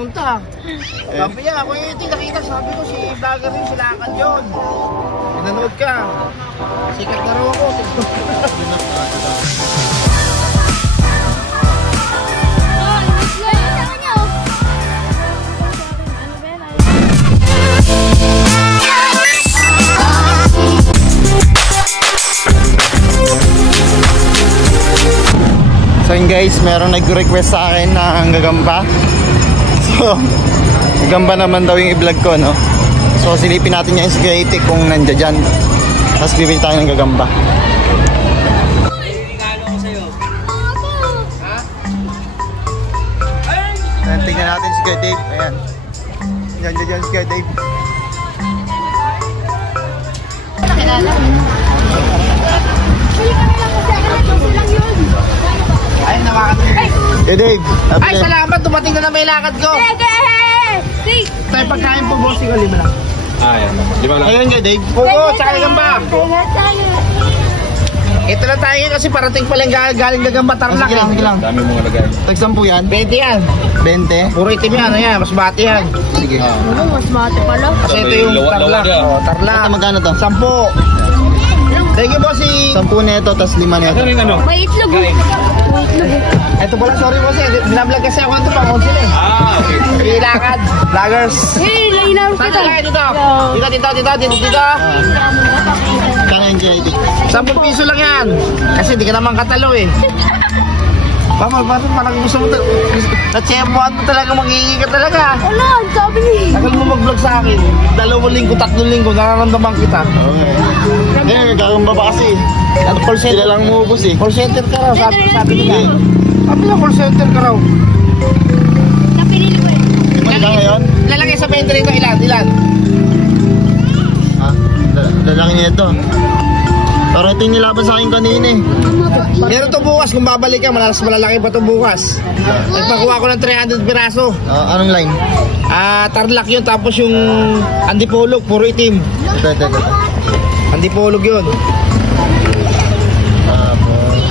pumunta. Sabi niya, ako yung nakita, sabi ko si vlogger rin, sila Lakad yun. Pinanood ka. Sikat na raw ako. So yun guys, merong nag-request sa akin ng gagamba. So, gagamba naman daw yung i-vlog ko, no? So silipin natin yung security kung nandiyan dyan. Tapos bibili tayo ng gagamba. Ayan, tingnan natin si Kuya Dave. Ayan. Nandiyan si Kuya Dave. Ay, nawakan mo. Hey Dave. Ay, salamat. Dumating na may lakad ko. Tayo pagkain po, boss. Ikaw, 5 lang. Ayan. 5 lang. Ayun nga, Dave. Pugo, tsaka gagamba. Ito lang tayo kasi parating pa lang galing gagamba Tarlac. Sige lang. Dami mga lagay. Tag-10 yan? 20 yan. 20? Puro itim yan. Ayan, mas bati yan. Sige. Mas mati pala. Kasi ito yung Tarlac. Tarlac. Ito magkano to? 10. Thank you, bossy. 10 nito, tas 5 nito. Ano rin ano? May itlog. May itlog. Ito pala, sorry bossy. Binablog kasi ako ito pang konsil eh. Okay. May lakad. Vloggers. Hey, lainam Saan kita. tayo dito? Dito. Kaya yung JD. 10 piso lang yan. Kasi di ka naman katalo eh. Mama, parang gusto mo na-chemuan mo talaga, mangingi ka talaga. Wala, sabi ni. Tagal mo mag-vlog sa akin. 2 linggo, 3 linggo, nararamdaman kita. Okay. Eh, gagamba ba kasi? At call center. Sila lang umubos eh. Call center ka raw, sabi nila. Sabi na call center ka raw. Napilili ko eh. Maganda ngayon? Lalagay sa pendre ito, ilan? Ha? Lalaki niya ito. Pero ito yung nilaban sa akin kanina eh. Meron to bukas, kung babalik ka, malalaki pa to bukas. Nagpakuha ko ng 300 piraso. Anong line? Tarlac yun, tapos yung Antipolog, puro itim. Ito. Antipolog yun. Tapos...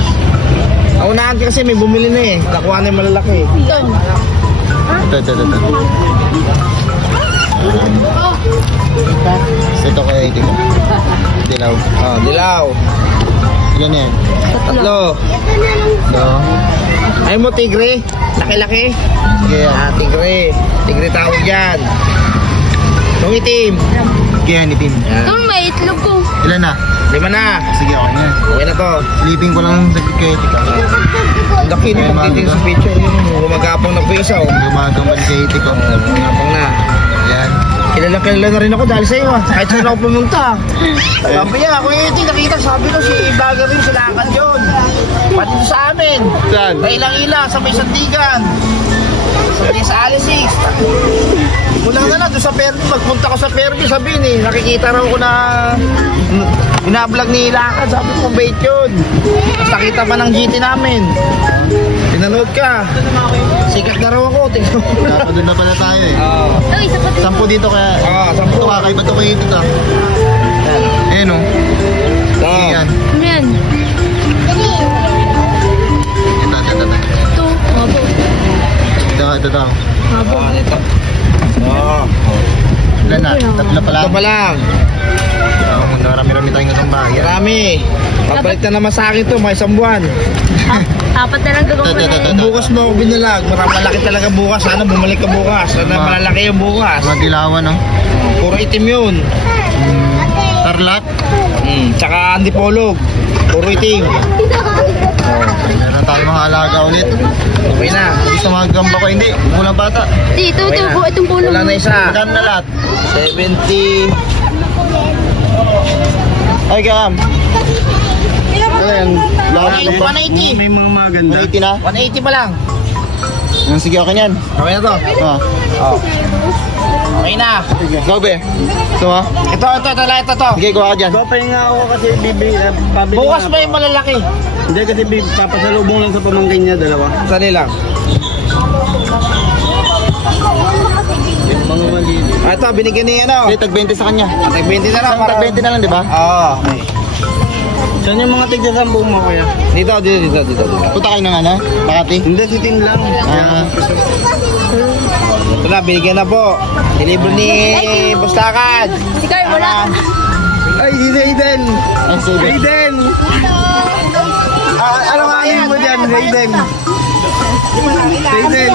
Naunahan ka kasi may bumili na eh. Nakuha na yung malalaki. Ito. Ito kaya ito ko. Dilaw. Dilaw. Yan yan. 3. Ito. Ay mo, tigre. Laki-laki. Sige yan. Tigre. Tigre tawag yan. Yung itim. Sige yan, itim. Doon may itlog ko. Ilan na? 5 na. Sige, okay na. Okay na to. Sleeping ko lang sa security ka. Laki na pagtiting sa picture. Gumagapang na pisa oh. Gumagambang security ko. Gumagapang na. Yan. Kilala na rin ako dahil sa iyo ah. Kahit saan ako pumunta. Sabi niya, ako yung nakita. Sabi ko si vlogger rin, sila Lakad yun. Pati sa amin. Saan? Sa ilang-ila, sa may Sandigan. Sa Alisix. Kulang na lang doon sa Fairview. Magpunta ko sa Fairview, sabihin eh. Nakikita raw ko na binablog ni Lakad. Sabi ko, bait yun. Tapos nakita pa ng GT namin. Pinanood ka. Sikat na raw ako. Doon na pala tayo eh. Uy, sapat. 10 dito kaya. 10. Ito kakaiba ito kayo ito. Ayan o. Yan. Ano yan? Ito. Ito. Mabo. Ito. Mabo. Ilan na? 3 pa lang. Ito pa lang. Marami-rami tayong kasambahay. Marami. Pabalik na naman sa akin to, mga 1 buwan. Apat na lang gagawin ko na. Bukas mo ako binalag. Malaki talaga bukas. Sana bumalik ka bukas. Sana malalaki yung bukas. Mga dilawan no? Puro itim yun. Tarlac. Tsaka Antipolog. Puro itim. Meron tayo mga alaga ulit. Okay na. Gusto magamba ko hindi. Mulang bata. Ito, itong puno. Wala na isa. Magkano na lahat? 70. Ay Kam. Ayan. 180. May mga maganda. 180 na? 180 pa lang. Sige, okay yan. Okay na to. Okay na. Go be. Ito ha? Ito to. Sige, kuha ka dyan. Papahinga ako kasi pabili. Bukas pa yung malalaki. Hindi kasi papasalubong lang sa pamangkin niya, 2. Sali lang. Mga maliit. Ito, binigyan ni ano. Okay, tag 20 sa kanya. Tag 20 na lang. Tag 20 na lang, di ba? Oo. Saan yung mga tigsasambu mo kaya? Dito. Punta kayo ng ano? Makati? Hindi, sitin lang. Ito na, binigyan na po. Deliver ni Bustakan. Si Carl, wala. Ay, Raiden! Ang sige. Raiden! Ano nga yun mo dyan, Raiden? Raiden!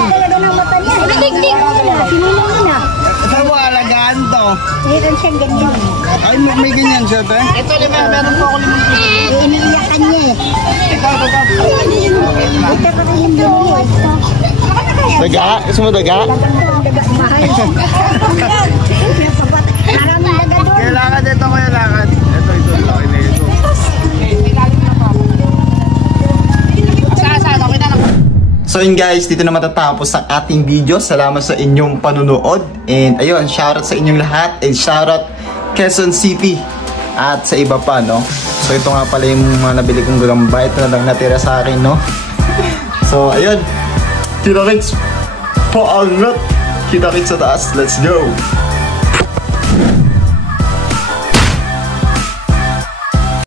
Tignan mo na. Sinulong mo na. Saan mo alagaan to? Meron siyang ganyan. Ay, may ganyan siya, te? Ito, meron po ako limang piso. Iniiyakan niya eh. Ito. Ito pa kayong bumili. Daga? Gusto mo daga? Mahal. Maraming daga doon. Kailangan ito, kailangan. Ito, laki na ito. Saan? Okay na lang. So yun guys, dito na matatapos ang ating video. Salamat sa inyong panunood. And ayun, shoutout sa inyong lahat. And shoutout Quezon City. At sa iba pa, no? So ito nga pala yung mga nabili kong gagamba. Ito na lang natira sa akin, no? So ayun. Kita-kits. Paangat. Kita-kits sa taas. Let's go.